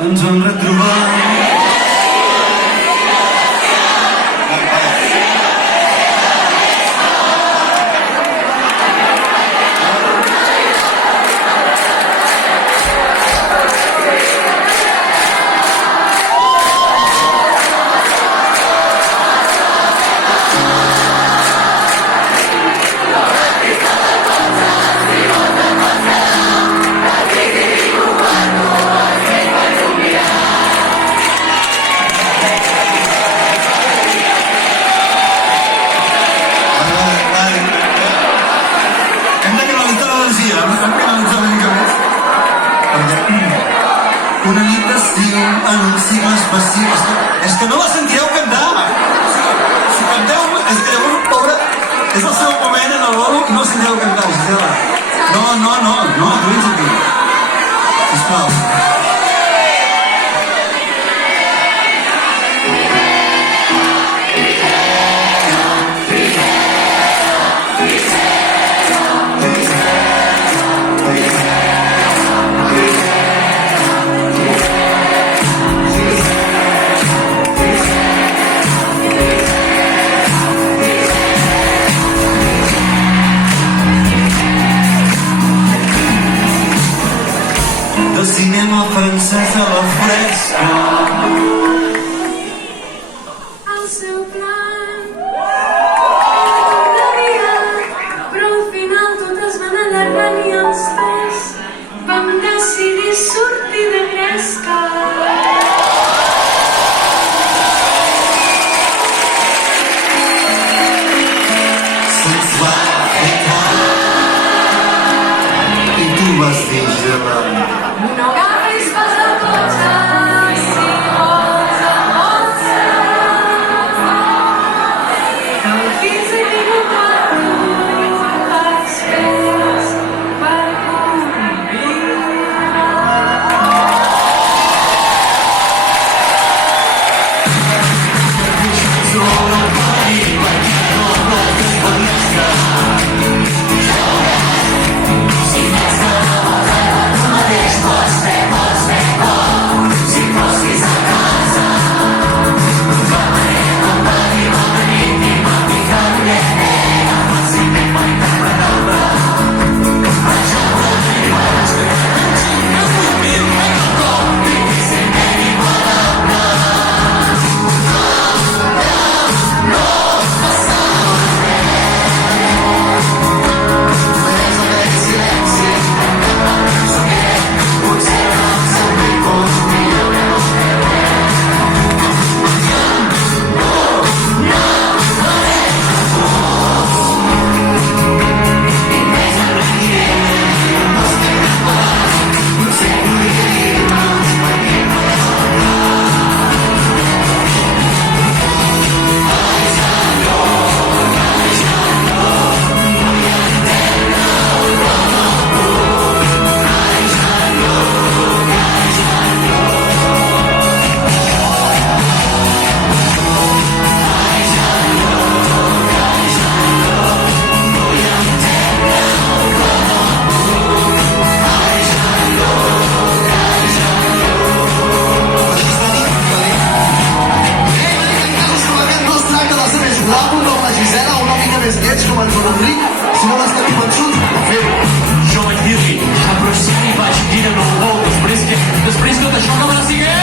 ens hem retrobat. Una nit d'estiu en un cicles passius. És que no la sentireu cantar! Si canteu, és que llavors, pobre, és el seu moment en el bolo i no la sentireu cantar, Gisela. No, tu vens aquí. Sisplau. Del cinema francès a la fresca. El seu plan compraria, però al final totes van allargant i els tres vam decidir sortir de gresca. Se'ns va fer clar i tu vas dir gelant. No agafis pas el cotxe, si vols el cotxe. No fins aquí no parlo, esperes per com en Joan Enric, si no l'has tenir vençut, a fer-ho. Jo vaig dir-li, aproxiami, vaig dir de nou, després tot això no me la sigueu!